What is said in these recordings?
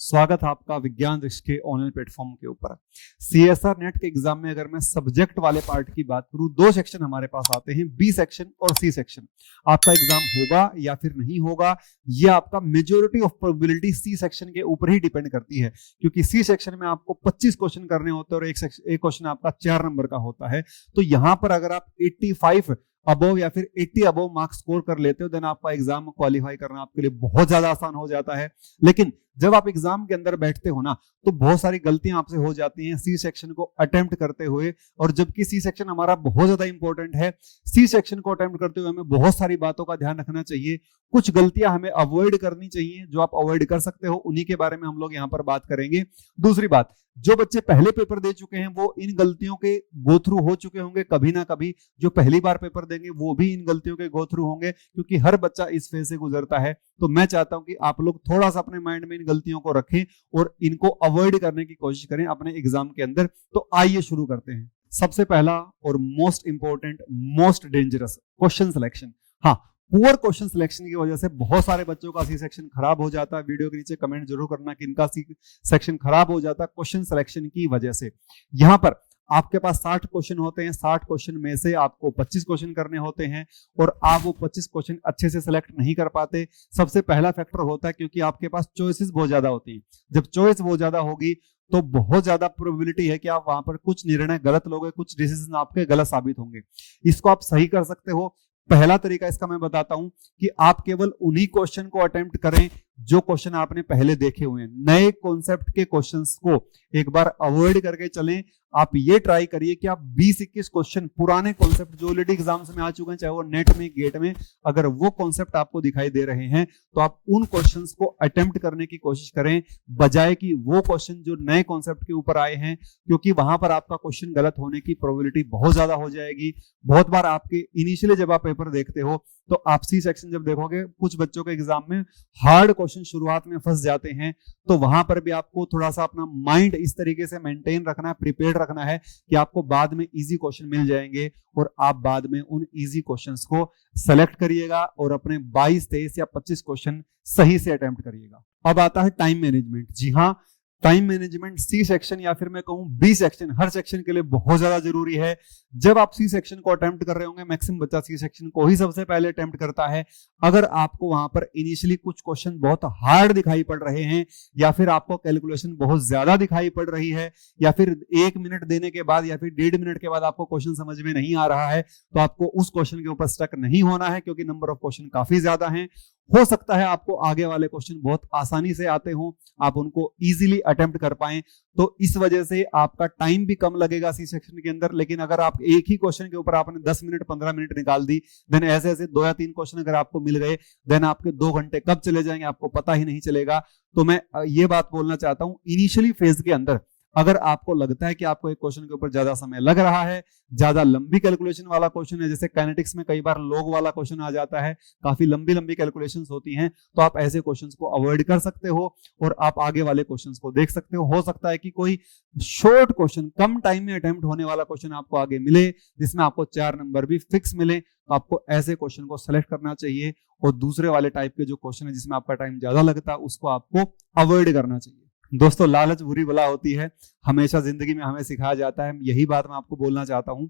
स्वागत है आपका विज्ञान दृष्टि के ऑनलाइन प्लेटफॉर्म के ऊपर। सीएसआर नेट के एग्जाम में अगर मैं सब्जेक्ट वाले पार्ट की बात करूं, दो सेक्शन हमारे पास आते हैं, बी सेक्शन और सी सेक्शन। आपका एग्जाम होगा या फिर नहीं होगा, यह आपका majority of probability C section के ऊपर ही डिपेंड करती है, क्योंकि सी सेक्शन में आपको 25 क्वेश्चन करने होते हैं और एक क्वेश्चन आपका 4 नंबर का होता है। तो यहां पर अगर आप 85 अबव या फिर 80 अबव मार्क्स स्कोर कर लेते हो, देन आपका एग्जाम क्वालिफाई करना आपके लिए बहुत ज्यादा आसान हो जाता है। लेकिन जब आप एग्जाम के अंदर बैठते हो ना, तो बहुत सारी गलतियां आपसे हो जाती हैं सी सेक्शन को अटेम्प्ट करते हुए, और जबकि सी सेक्शन हमारा बहुत ज्यादा इंपॉर्टेंट है। सी सेक्शन को अटेम्प्ट करते हुए हमें बहुत सारी बातों का ध्यान रखना चाहिए, कुछ गलतियां हमें अवॉइड करनी चाहिए। जो आप अवॉइड कर सकते हो उन्हीं के बारे में हम लोग यहाँ पर बात करेंगे। दूसरी बात, जो बच्चे पहले पेपर दे चुके हैं वो इन गलतियों के गो थ्रू हो चुके होंगे कभी ना कभी। जो पहली बार पेपर देंगे वो भी इन गलतियों के गो थ्रू होंगे, क्योंकि हर बच्चा इस फेज से गुजरता है। तो मैं चाहता हूं कि आप लोग थोड़ा सा अपने माइंड में इन गलतियों को रखें और इनको अवॉइड करने की कोशिश करें अपने एग्जाम के अंदर। तो आइए शुरू करते हैं। सबसे पहला और most important, most dangerous, question selection. हाँ, पुअर क्वेश्चन सिलेक्शन की वजह से बहुत सारे बच्चों का सी सेक्शन खराब हो जाता है। वीडियो के नीचे कमेंट जरूर करना कि इनका सी सेक्शन खराब हो जाता है क्वेश्चन सिलेक्शन की वजह से। यहां पर आपके पास 60 क्वेश्चन होते हैं, 60 क्वेश्चन में से आपको 25 क्वेश्चन करने होते हैं और आप वो 25 क्वेश्चन अच्छे से सिलेक्ट नहीं कर पाते। सबसे पहला फैक्टर होता है क्योंकि आपके पास चॉइसेस बहुत ज्यादा होती हैं। जब चॉइस बहुत ज्यादा होगी तो बहुत ज्यादा प्रोबेबिलिटी है कि आप वहां पर कुछ निर्णय गलत लोगे, कुछ डिसीजन आपके गलत साबित होंगे। इसको आप सही कर सकते हो। पहला तरीका इसका मैं बताता हूं कि आप केवल उन्हीं क्वेश्चन को अटेम्प्ट करें जो क्वेश्चन आपने पहले देखे हुए हैं। नए कॉन्सेप्ट के क्वेश्चंस को एक बार अवॉइड करके चलें। आप ये ट्राई करिए कि आप 20-21 क्वेश्चन पुराने कॉन्सेप्ट जो ऑलरेडी एग्जाम्स में आ चुके हैं, चाहे वो नेट में, गेट में, अगर वो कॉन्सेप्ट आपको दिखाई दे रहे हैं तो आप उन क्वेश्चंस को अटेम्प्ट करने की कोशिश करें, बजाय कि वो क्वेश्चन जो नए कॉन्सेप्ट के ऊपर आए हैं, क्योंकि वहां पर आपका क्वेश्चन गलत होने की प्रोबेबिलिटी बहुत ज्यादा हो जाएगी। बहुत बार आपके इनिशियली जब आप पेपर देखते हो तो आप सी सेक्शन जब देखोगे, कुछ बच्चों के एग्जाम में हार्ड क्वेश्चन शुरुआत में फंस जाते हैं। तो वहां पर भी आपको थोड़ा सा अपना माइंड इस तरीके से मेंटेन रखना है, प्रिपेयर्ड रखना है कि आपको बाद में इजी क्वेश्चन मिल जाएंगे और आप बाद में उन इजी क्वेश्चंस को सेलेक्ट करिएगा और अपने 22, 23 या 25 क्वेश्चन सही से अटेम्प्ट करिएगा। अब आता है टाइम मैनेजमेंट। जी हाँ, टाइम मैनेजमेंट सी सेक्शन या फिर मैं कहूं बी सेक्शन, हर सेक्शन के लिए बहुत ज्यादा जरूरी है। जब आप सी सेक्शन को अटेम्प्ट कर रहे होंगे, मैक्सिमम बच्चा सी सेक्शन को ही सबसे पहले अटेम्प्ट करता है। अगर आपको वहां पर इनिशियली कुछ क्वेश्चन बहुत हार्ड दिखाई पड़ रहे हैं, या फिर आपको कैलकुलेशन बहुत ज्यादा दिखाई पड़ रही है, या फिर 1 मिनट देने के बाद या फिर 1.5 मिनट के बाद आपको क्वेश्चन समझ में नहीं आ रहा है, तो आपको उस क्वेश्चन के ऊपर स्टक नहीं होना है, क्योंकि नंबर ऑफ क्वेश्चन काफी ज्यादा हैं। हो सकता है आपको आगे वाले क्वेश्चन बहुत आसानी से आते हों, आप उनको इजीली अटेम्प्ट कर पाएं, तो इस वजह से आपका टाइम भी कम लगेगा सी सेक्शन के अंदर। लेकिन अगर आप एक ही क्वेश्चन के ऊपर आपने 10 मिनट 15 मिनट निकाल दी, देन ऐसे ऐसे 2 या 3 क्वेश्चन अगर आपको मिल गए, देन आपके 2 घंटे कब चले जाएंगे आपको पता ही नहीं चलेगा। तो मैं ये बात बोलना चाहता हूं, इनिशियली फेज के अंदर अगर आपको लगता है कि आपको एक क्वेश्चन के ऊपर ज्यादा समय लग रहा है, ज्यादा लंबी कैलकुलेशन वाला क्वेश्चन है, जैसे काइनेटिक्स में कई बार लॉग वाला क्वेश्चन आ जाता है, काफी लंबी लंबी कैलकुलेशंस होती हैं, तो आप ऐसे क्वेश्चंस को अवॉइड कर सकते हो और आप आगे वाले क्वेश्चंस को देख सकते हो सकता है कि कोई शॉर्ट क्वेश्चन, कम टाइम में अटेम्प्ट होने वाला क्वेश्चन आपको आगे मिले, जिसमें आपको 4 नंबर भी फिक्स मिले, तो आपको ऐसे क्वेश्चन को सेलेक्ट करना चाहिए। और दूसरे वाले टाइप के जो क्वेश्चन है जिसमें आपका टाइम ज्यादा लगता है, उसको आपको अवॉइड करना चाहिए। दोस्तों, लालच बुरी बला होती है, हमेशा जिंदगी में हमें सिखाया जाता है, यही बात मैं आपको बोलना चाहता हूं।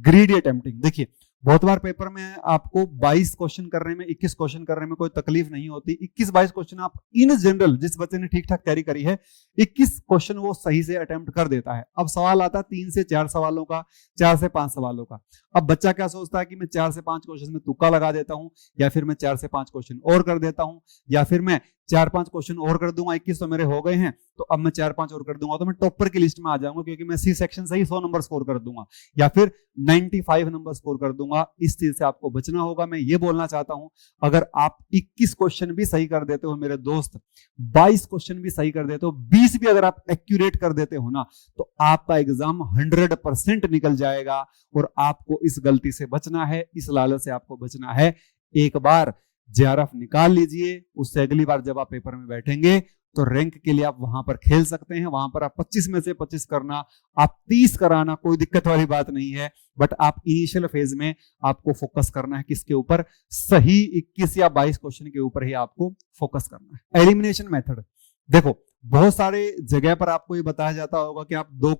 ग्रीडी अटेम्प्टिंग, देखिए बहुत बार पेपर में आपको 22 क्वेश्चन करने में, 21 क्वेश्चन करने में कोई तकलीफ नहीं होती। 21-22 क्वेश्चन आप इन जनरल, जिस बच्चे ने ठीक ठाक तैयारी करी है, 21 क्वेश्चन वो सही से अटेम्प्ट कर देता है। अब सवाल आता है 3 से 4 सवालों का, 4 से 5 सवालों का। अब बच्चा क्या सोचता है कि मैं 4 से 5 क्वेश्चन में तुक्का लगा देता हूं, या फिर मैं 4 से 5 क्वेश्चन और कर देता हूं, या फिर मैं 4-5 क्वेश्चन और कर दूंगा, 21 तो मेरे हो गए हैं, तो अब मैं 4-5 और कर दूंगा तो मैं टॉपर की लिस्ट में आ जाऊंगा, क्योंकि मैं सी सेक्शन से ही 100 नंबर स्कोर कर दूंगा, या फिर 95 नंबर स्कोर कर दूंगा। इस चीज से आपको बचना होगा। मैं ये बोलना चाहता हूं, अगर आप 21 क्वेश्चन भी सही कर देते हो मेरे दोस्त, 22 क्वेश्चन भी सही कर देते हो, 20 भी अगर आप एक्यूरेट कर देते हो ना, तो आपका एग्जाम 100% निकल जाएगा। और आपको इस गलती से बचना है, इस लालच से आपको बचना है। एक बार जेआरएफ निकाल लीजिए, उससे अगली बार जब आप पेपर में बैठेंगे तो रैंक के लिए आप वहां पर खेल सकते हैं। वहां पर आप 25 में से 25 करना, आप 30 कराना, कोई दिक्कत वाली बात नहीं है। बट आप इनिशियल फेज में आपको फोकस करना है किसके ऊपर? सही 21 या 22 क्वेश्चन के ऊपर ही आपको फोकस करना है। एलिमिनेशन मेथड, देखो बहुत सारे जगह पर आपको ये बताया जाता होगा कि आप दो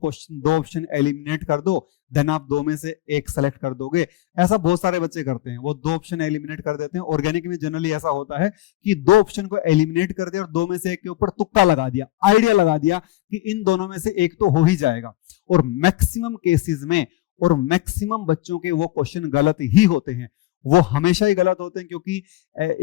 ऑप्शन एलिमिनेट कर दो, देन आप दो में से एक सेलेक्ट कर दोगे। ऐसा बहुत सारे बच्चे करते हैं, वो दो ऑप्शन एलिमिनेट कर देते हैं। ऑर्गेनिक में जनरली ऐसा होता है कि दो ऑप्शन को एलिमिनेट कर दिया और दो में से एक के ऊपर तुक्का लगा दिया, आइडिया लगा दिया कि इन दोनों में से एक तो हो ही जाएगा। और मैक्सिमम केसेस में और मैक्सिमम बच्चों के वो क्वेश्चन गलत ही होते हैं, वो हमेशा ही गलत होते हैं, क्योंकि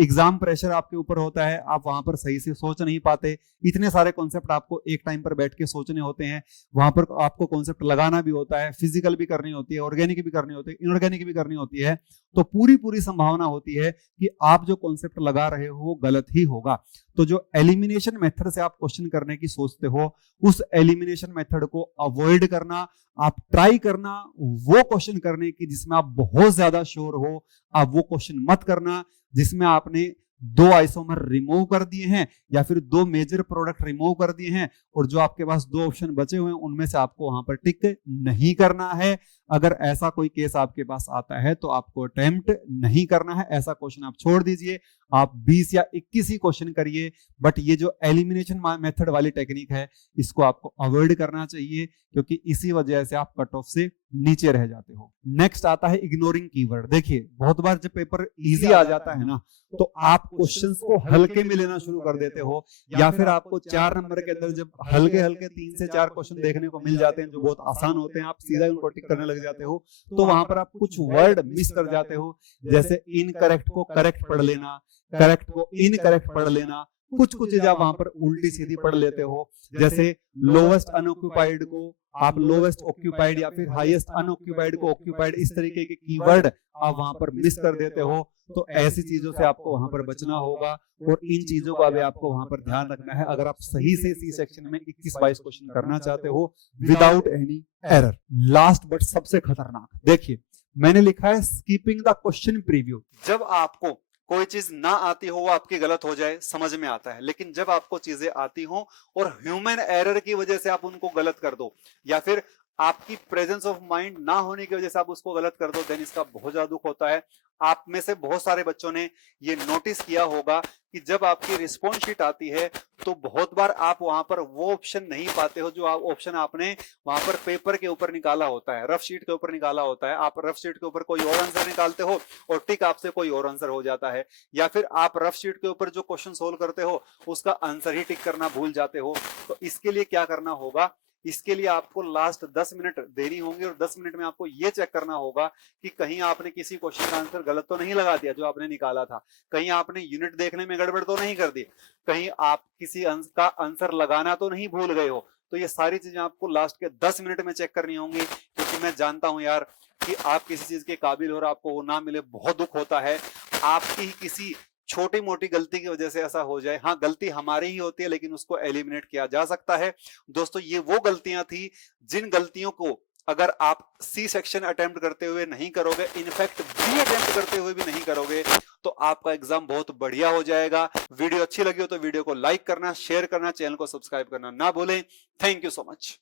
एग्जाम प्रेशर आपके ऊपर होता है, आप वहां पर सही से सोच नहीं पाते। इतने सारे कॉन्सेप्ट आपको एक टाइम पर बैठ के सोचने होते हैं, वहां पर आपको कॉन्सेप्ट लगाना भी होता है, फिजिकल भी करनी होती है, ऑर्गेनिक भी करनी होती है, इनऑर्गेनिक भी करनी होती है। तो पूरी संभावना होती है कि आप जो कॉन्सेप्ट लगा रहे हो वो गलत ही होगा। तो जो एलिमिनेशन मेथड से आप क्वेश्चन करने की सोचते हो, उस एलिमिनेशन मेथड को अवॉइड करना, आप ट्राई करना वो क्वेश्चन करने की जिसमें आप बहुत ज्यादा श्योर हो। आप वो क्वेश्चन मत करना जिसमें आपने दो आइसोमर रिमूव कर दिए हैं या फिर दो मेजर प्रोडक्ट रिमूव कर दिए हैं और जो आपके पास दो ऑप्शन बचे हुए हैं उनमें से आपको वहां पर टिक नहीं करना है। अगर ऐसा कोई केस आपके पास आता है तो आपको अटेम्प्ट नहीं करना है, ऐसा क्वेश्चन आप छोड़ दीजिए। आप 20 या 21 ही क्वेश्चन करिए, बट ये जो एलिमिनेशन मेथड वाली टेक्निक है इसको आपको अवॉइड करना चाहिए, क्योंकि इसी वजह से आप कट ऑफ से नीचे रह जाते हो। नेक्स्ट आता है इग्नोरिंग कीवर्ड। देखिए बहुत बार जब पेपर इजी आ जाता है ना, तो आप क्वेश्चंस को हल्के में लेना शुरू कर देते हो, या फिर आपको 4 नंबर के अंदर जब हल्के हल्के 3 से 4 क्वेश्चन देखने को मिल जाते हैं जो बहुत आसान होते हैं, आप सीधा उनको टिक करने लग जाते हो, तो वहां पर आप कुछ वर्ड मिस कर जाते हो। जैसे इनकरेक्ट को करेक्ट पढ़ लेना, करेक्ट को इनकरेक्ट पढ़ लेना, कुछ चीजें आप वहां पर उल्टी सीधी पढ़ लेते हो। जैसे लोवेस्ट अनऑक्यूपाइड को आप लोवेस्ट ऑक्यूपाइड या फिर हाईएस्ट अनऑक्यूपाइड को ऑक्यूपाइड, इस तरीके के कीवर्ड आप वहां पर मिस कर देते हो। तो ऐसी चीजों से आपको वहां पर बचना होगा और इन चीजों का भी आपको वहां पर ध्यान रखना है अगर आप सही से सी सेक्शन में 21-22 क्वेश्चन करना चाहते हो without any error. Last but सबसे खतरनाक, देखिए मैंने लिखा है स्कीपिंग द क्वेश्चन प्रीव्यू। जब आपको कोई चीज ना आती हो वो आपकी गलत हो जाए समझ में आता है, लेकिन जब आपको चीजें आती हो और ह्यूमन एरर की वजह से आप उनको गलत कर दो या फिर आपकी प्रेजेंस ऑफ माइंड ना होने की वजह से आप उसको गलत कर दो, देन इसका बहुत ज्यादा दुख होता है। आप में से बहुत सारे बच्चों ने ये नोटिस किया होगा कि जब आपकी रिस्पॉन्स शीट आती है तो बहुत बार आप वहां पर वो ऑप्शन नहीं पाते हो जो ऑप्शन आपने वहां पर पेपर के ऊपर निकाला होता है, रफ शीट के ऊपर निकाला होता है। आप रफ शीट के ऊपर कोई और आंसर निकालते हो और टिक आपसे कोई और आंसर हो जाता है, या फिर आप रफ शीट के ऊपर जो क्वेश्चन सोल्व करते हो उसका आंसर ही टिक करना भूल जाते हो। तो इसके लिए क्या करना होगा, इसके लिए आपको लास्ट 10 मिनट देनी होंगी और 10 मिनट में आपको यह चेक करना होगा कि कहीं आपने किसी क्वेश्चन का आंसर गलत तो नहीं लगा दिया जो आपने निकाला था, कहीं आपने यूनिट देखने में गड़बड़ तो नहीं कर दी, कहीं आप किसी का आंसर लगाना तो नहीं भूल गए हो। तो ये सारी चीजें आपको लास्ट के 10 मिनट में चेक करनी होंगी, क्योंकि मैं जानता हूं यार कि आप किसी चीज के काबिल हो और आपको वो ना मिले, बहुत दुख होता है। आपकी ही किसी छोटी मोटी गलती की वजह से ऐसा हो जाए, हाँ गलती हमारी ही होती है लेकिन उसको एलिमिनेट किया जा सकता है। दोस्तों ये वो गलतियां थी जिन गलतियों को अगर आप सी सेक्शन अटेम्प्ट करते हुए नहीं करोगे, इनफैक्ट बी अटेम्प्ट करते हुए भी नहीं करोगे, तो आपका एग्जाम बहुत बढ़िया हो जाएगा। वीडियो अच्छी लगी हो तो वीडियो को लाइक करना, शेयर करना, चैनल को सब्सक्राइब करना ना भूलें। Thank you so much.